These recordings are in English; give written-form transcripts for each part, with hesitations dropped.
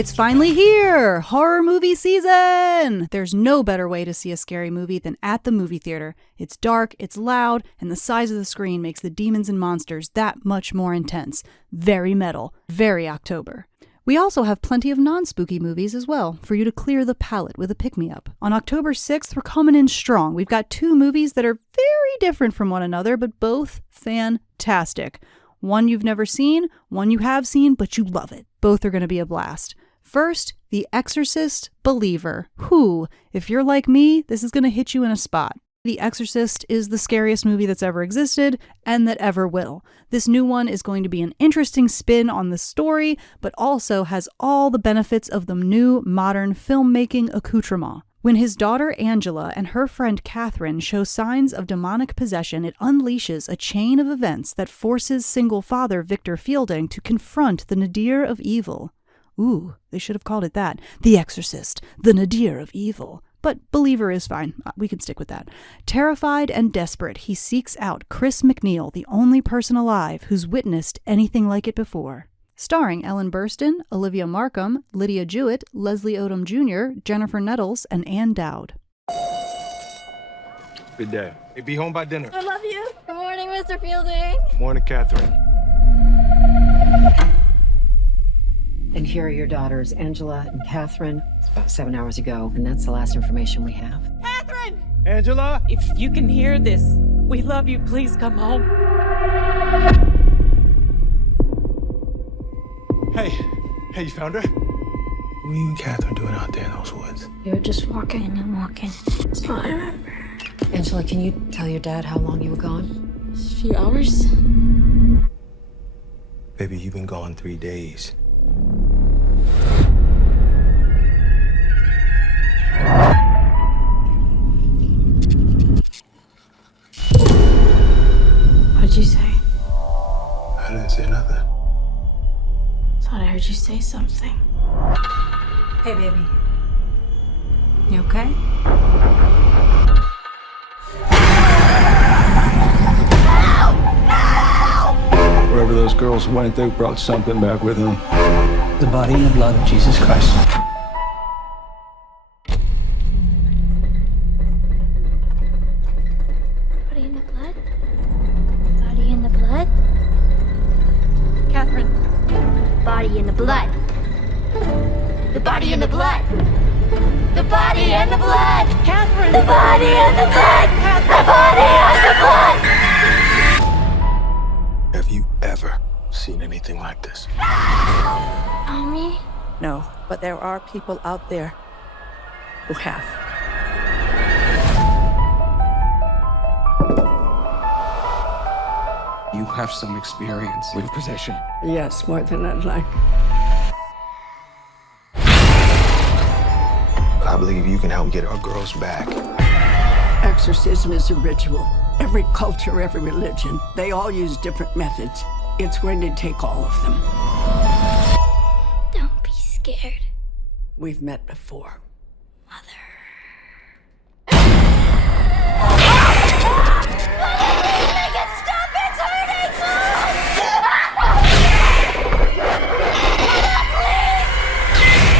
It's finally here! Horror movie season! There's no better way to see a scary movie than at the movie theater. It's dark, it's loud, and the size of the screen makes the demons and monsters that much more intense. Very metal. Very October. We also have plenty of non-spooky movies as well, for you to clear the palate with a pick-me-up. On October 6th, we're coming in strong. We've got two movies that are very different from one another, but both fantastic. One you've never seen, one you have seen, but you love it. Both are going to be a blast. First, The Exorcist Believer. Whew, if you're like me, this is going to hit you in a spot. The Exorcist is the scariest movie that's ever existed, and that ever will. This new one is going to be an interesting spin on the story, but also has all the benefits of the new, modern filmmaking accoutrement. When his daughter Angela and her friend Catherine show signs of demonic possession, it unleashes a chain of events that forces single father Victor Fielding to confront the nadir of evil. Ooh, they should have called it that. The Exorcist, the nadir of evil. But Believer is fine. We can stick with that. Terrified and desperate, he seeks out Chris MacNeil, the only person alive who's witnessed anything like it before. Starring Ellen Burstyn, Olivia Markham, Lydia Jewett, Leslie Odom Jr., Jennifer Nettles, and Ann Dowd. Good day. Hey, be home by dinner. I love you. Good morning, Mr. Fielding. Morning, Catherine. And here are your daughters, Angela and Catherine. It's about 7 hours ago, and that's the last information we have. Catherine! Angela? If you can hear this, we love you. Please come home. Hey, you found her? What are you and Catherine doing out there in those woods? We were just walking and walking. That's all I remember. Angela, can you tell your dad how long you were gone? A few hours. Baby, you've been gone 3 days. What'd you say? I didn't say nothing. Thought I heard you say something. Hey, baby. You okay? Wherever those girls went, they brought something back with them. The body and the blood of Jesus Christ. Body in the blood? Body in the blood? Catherine. Body in the blood. The body in the blood. The body in the blood. Catherine. The body in the blood. The body in the blood. Have you ever seen anything like this? Mommy? No, but there are people out there who have. You have some experience with possession. Yes, more than I'd like. I believe you can help get our girls back. Exorcism is a ritual. Every culture, every religion, they all use different methods. It's going to take all of them. Don't be scared, We've met before. Mother.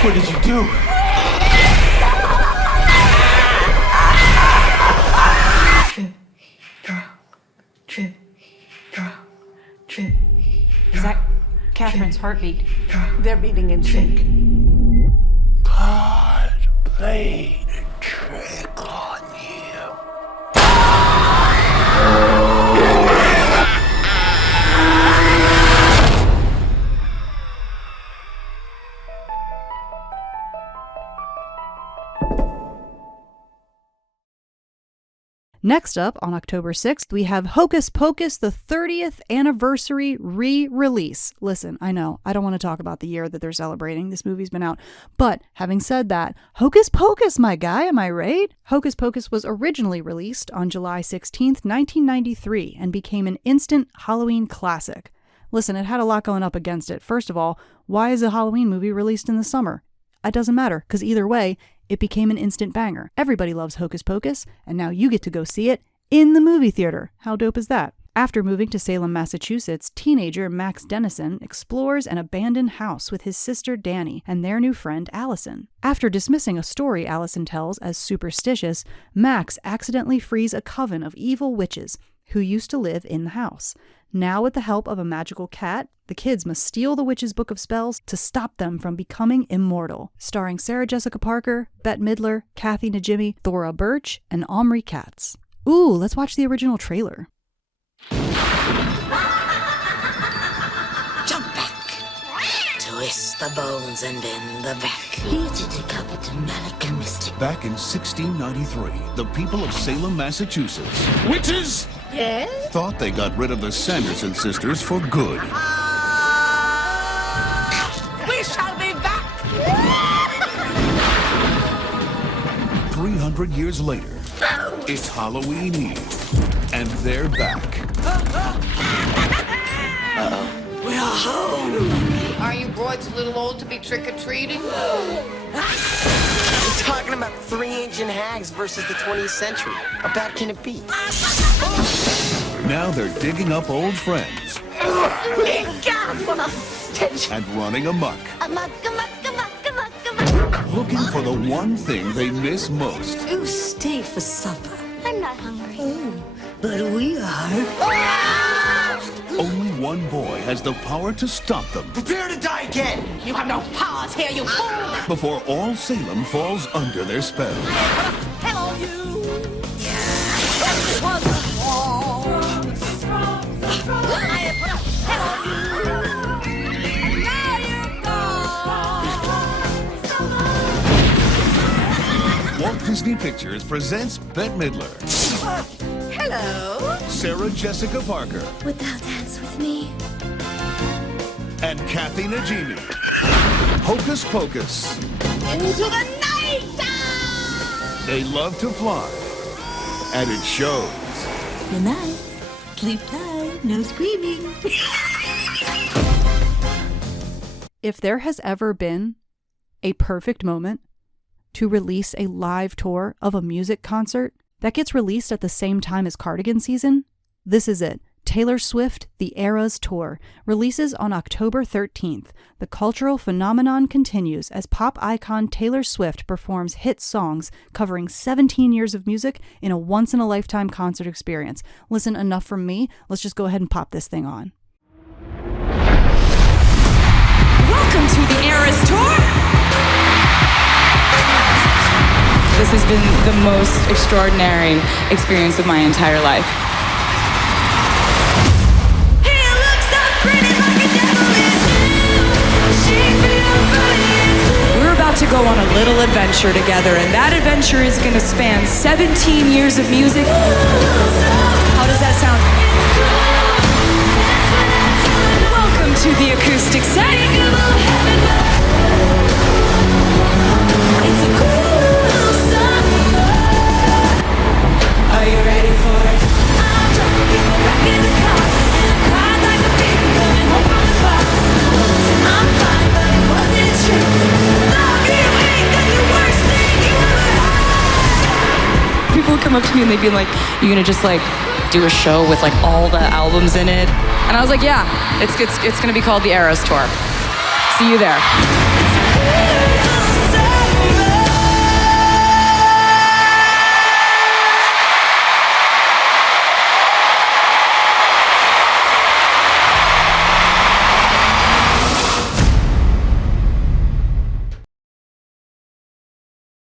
What did you do? Is that Catherine's heartbeat? They're beating in sync. God played a trick on you. Next up, on October 6th, we have Hocus Pocus, the 30th anniversary re-release. Listen, I know, I don't want to talk about the year that they're celebrating. This movie's been out. But having said that, Hocus Pocus, my guy, am I right? Hocus Pocus was originally released on July 16th, 1993, and became an instant Halloween classic. Listen, it had a lot going up against it. First of all, why is a Halloween movie released in the summer? It doesn't matter, because either way, it became an instant banger. Everybody loves Hocus Pocus, and now you get to go see it in the movie theater. How dope is that? After moving to Salem, Massachusetts, teenager Max Dennison explores an abandoned house with his sister Danny and their new friend Allison. After dismissing a story Allison tells as superstitious, Max accidentally frees a coven of evil witches who used to live in the house. Now, with the help of a magical cat, the kids must steal the witch's book of spells to stop them from becoming immortal. Starring Sarah Jessica Parker, Bette Midler, Kathy Najimy, Thora Birch, and Omri Katz. Ooh, let's watch the original trailer. Jump back. Twist the bones and bend the back. Here to decapit a Malika mystic. Back in 1693, the people of Salem, Massachusetts, witches, thought they got rid of the Sanderson sisters for good. We shall be back. 300 years later, it's Halloween Eve, and they're back. We're home. Are you broads a little old to be trick-or-treating? We're talking about 3 ancient hags versus the 20th century. How bad can it be? Now they're digging up old friends and running amok. Looking for the one thing they miss most. Who stayed for supper? I'm not hungry. Oh, but we are. Only one boy has the power to stop them. Prepare to die again! You have no powers here, you fool! Before all Salem falls under their spell. Hello, you. Walt Disney Pictures presents Bette Midler. Hello. Sarah Jessica Parker. Would thou dance with me? And Kathy Najimy. Hocus Pocus. Into the night! They love to fly. And it shows. Good night. Sleep tight. No screaming. If there has ever been a perfect moment to release a live tour of a music concert that gets released at the same time as Cardigan season, this is it. Taylor Swift, The Eras Tour, releases on October 13th. The cultural phenomenon continues as pop icon Taylor Swift performs hit songs covering 17 years of music in a once-in-a-lifetime concert experience. Listen, enough from me. Let's just go ahead and pop this thing on. Welcome to The Eras Tour! This has been the most extraordinary experience of my entire life. We're about to go on a little adventure together, and that adventure is going to span 17 years of music. How does that sound? Welcome to the acoustic set. It's a cool summer. Are you ready for it? I'm drunk, people back in the car, and I cried like a baby coming home from the bar. I'm fine, but it wasn't true. Love you ain't got the worst thing you ever had. People would come up to me and they'd be like, "You gonna just like do a show with like all the albums in it?" And I was like, "Yeah, it's gonna be called the Eras Tour. See you there."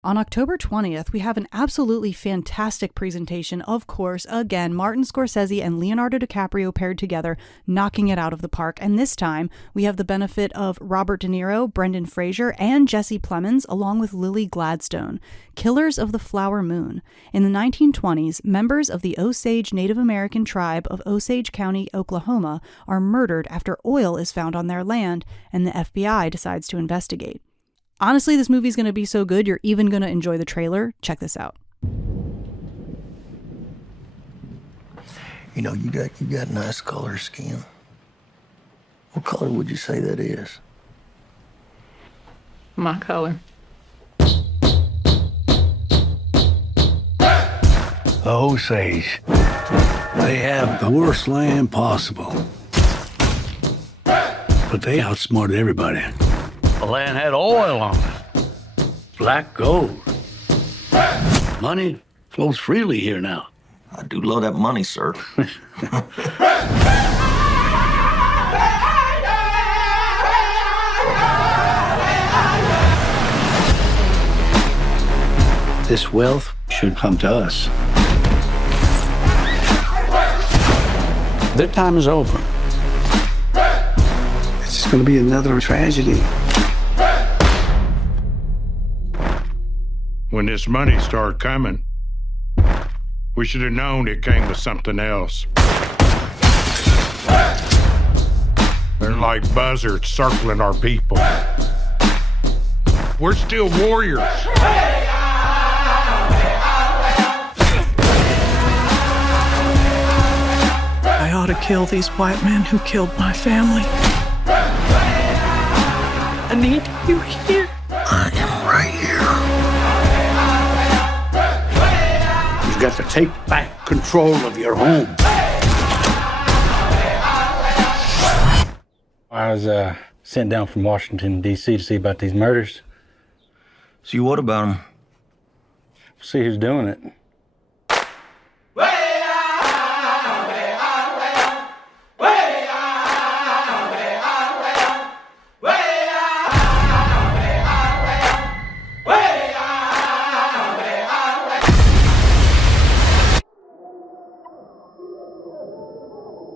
On October 20th, we have an absolutely fantastic presentation. Of course, again, Martin Scorsese and Leonardo DiCaprio paired together, knocking it out of the park. And this time, we have the benefit of Robert De Niro, Brendan Fraser, and Jesse Plemons, along with Lily Gladstone. Killers of the Flower Moon. In the 1920s, members of the Osage Native American tribe of Osage County, Oklahoma, are murdered after oil is found on their land, and the FBI decides to investigate. Honestly, this movie's going to be so good, you're even going to enjoy the trailer. Check this out. You know, you got nice color skin. What color would you say that is? My color. Osage. They have the worst land possible. But they outsmarted everybody. The land had oil on it. Black gold. Money flows freely here now. I do love that money, sir. This wealth should come to us. Their time is over. It's just going to be another tragedy. When this money started coming, we should have known it came with something else. They're like buzzards circling our people. We're still warriors. I ought to kill these white men who killed my family. I need you here. I am right here. You've got to take back control of your home. I was sent down from Washington, D.C. to see about these murders. See, what about them? See who's doing it.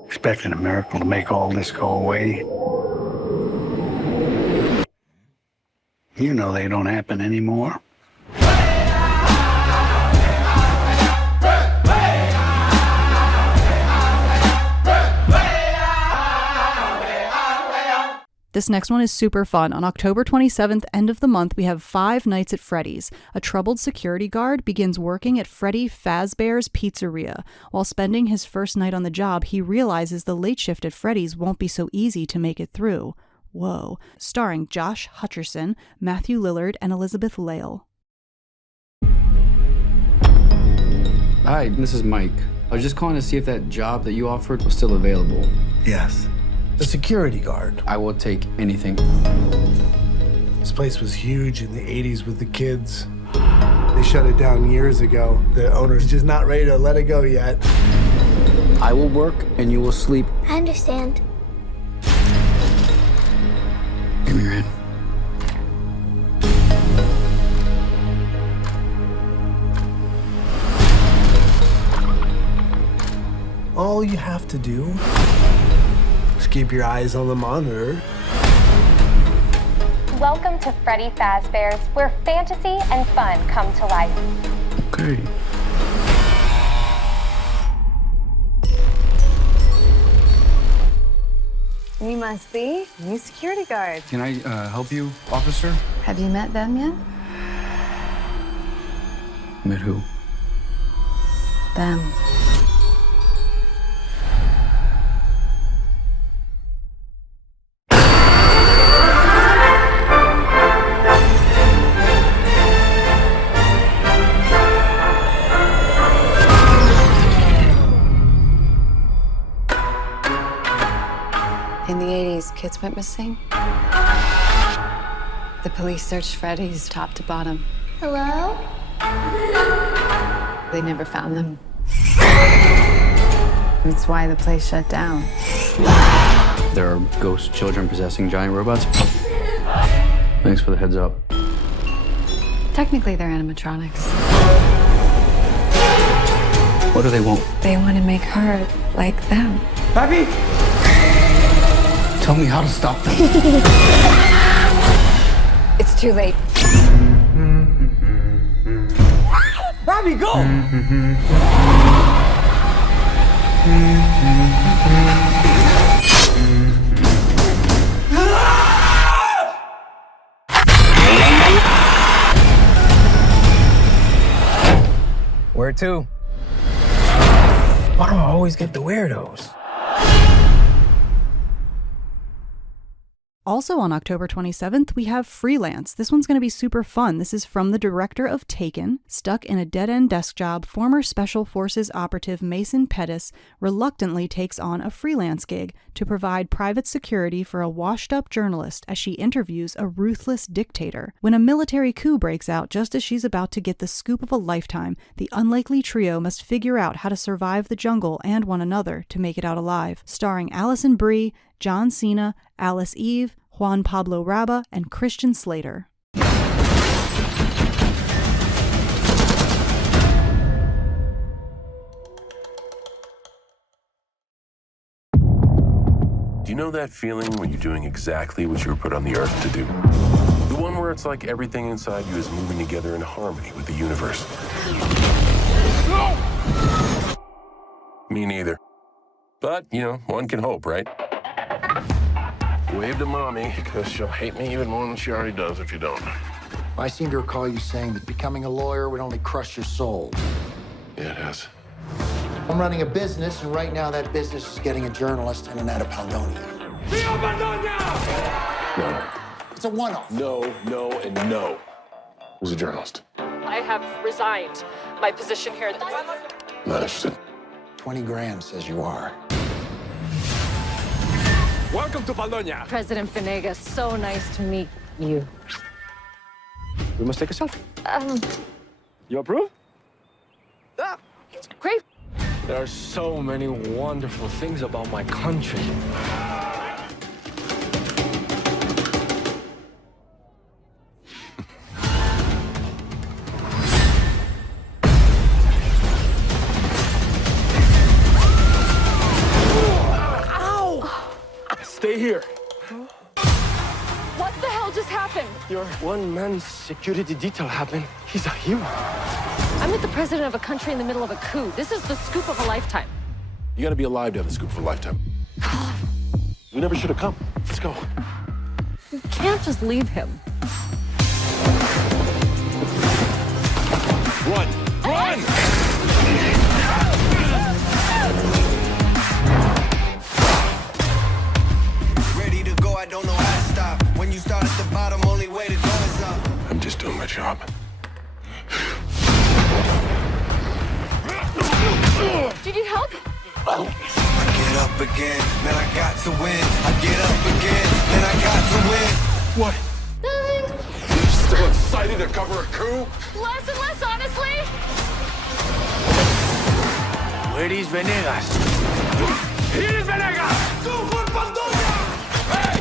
Expecting a miracle to make all this go away. You know they don't happen anymore. This next one is super fun. On October 27th, end of the month, we have Five Nights at Freddy's. A troubled security guard begins working at Freddy Fazbear's Pizzeria. While spending his first night on the job, he realizes the late shift at Freddy's won't be so easy to make it through. Whoa. Starring Josh Hutcherson, Matthew Lillard, and Elizabeth Lail. Hi, this is Mike. I was just calling to see if that job that you offered was still available. Yes. The security guard. I will take anything. This place was huge in the 80s with the kids. They shut it down years ago. The owner's just not ready to let it go yet. I will work and you will sleep. I understand. Give me your hand. All you have to do is keep your eyes on the monitor. Welcome to Freddy Fazbear's, where fantasy and fun come to life. Okay. You must be new security guard. Can I help you, officer? Have you met them yet? Met who? Them. In the 80s, kids went missing. The police searched Freddy's top to bottom. Hello? They never found them. That's why the place shut down. There are ghost children possessing giant robots. Thanks for the heads up. Technically, they're animatronics. What do they want? They want to make her like them. Papi! Tell me how to stop them. It's too late. Robbie, go! Where to? Why do I always get the weirdos? Also on October 27th, we have Freelance. This one's going to be super fun. This is from the director of Taken. Stuck in a dead-end desk job, former Special Forces operative Mason Pettis reluctantly takes on a freelance gig to provide private security for a washed-up journalist as she interviews a ruthless dictator. When a military coup breaks out just as she's about to get the scoop of a lifetime, the unlikely trio must figure out how to survive the jungle and one another to make it out alive. Starring Alison Brie, John Cena, Alice Eve, Juan Pablo Raba, and Christian Slater. Do you know that feeling when you're doing exactly what you were put on the earth to do? The one where it's like everything inside you is moving together in harmony with the universe. No! Me neither. But, one can hope, right? Wave to Mommy, because she'll hate me even more than she already does if you don't. I seem to recall you saying that becoming a lawyer would only crush your soul. Yeah, it has. I'm running a business, and right now that business is getting a journalist and Annetta Paldonia. No. It's a one-off. No, and no. Who's a journalist? I have resigned my position here. Not interested. 20 grand says you are. Welcome to Paldonia. President Venegas, so nice to meet you. We must take a selfie. You approve? It's great. There are so many wonderful things about my country. Stay here. What the hell just happened? Your one-man security detail happened. He's a hero. I'm with the president of a country in the middle of a coup. This is the scoop of a lifetime. You gotta be alive to have the scoop for a lifetime. We never should have come. Let's go. You can't just leave him. Run! Run! Ready to go, I don't know how to stop. When you start at the bottom, only way to go is up. I'm just doing my job. Do you need help? I get up again, man, I got to win. I get up again, man, I got to win. What? You're still excited to cover a coup? Less and less, honestly. Where is Venegas? Here is Venegas! Go for Paldonia! Hey!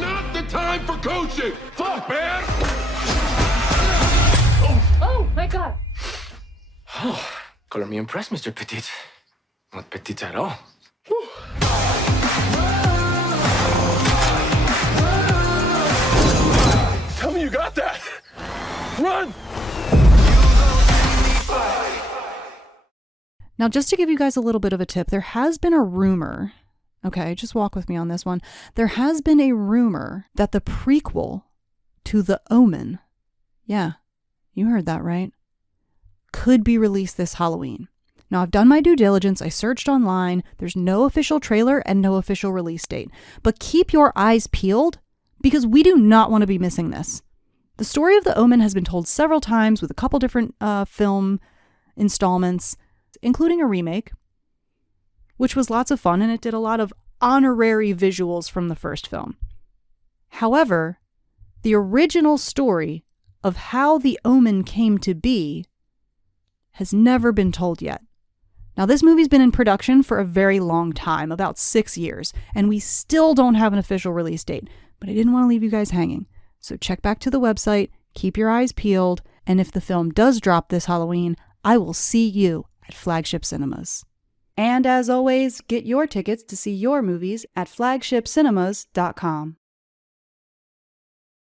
Not the time for coaching! Fuck, man! Oh, my God. Oh, color me impressed, Mr. Petit. Not petit at all. Tell me you got that! Run! Now, just to give you guys a little bit of a tip, there has been a rumor, okay, just walk with me on this one. There has been a rumor that the prequel to The Omen, yeah, you heard that right, could be released this Halloween. Now, I've done my due diligence. I searched online. There's no official trailer and no official release date. But keep your eyes peeled because we do not want to be missing this. The story of The Omen has been told several times with a couple different film installments, including a remake, which was lots of fun, and it did a lot of honorary visuals from the first film. However, the original story of how The Omen came to be has never been told yet. Now, this movie's been in production for a very long time, about 6 years, and we still don't have an official release date, but I didn't want to leave you guys hanging. So check back to the website, keep your eyes peeled, and if the film does drop this Halloween, I will see you at Flagship Cinemas. And as always, get your tickets to see your movies at flagshipcinemas.com.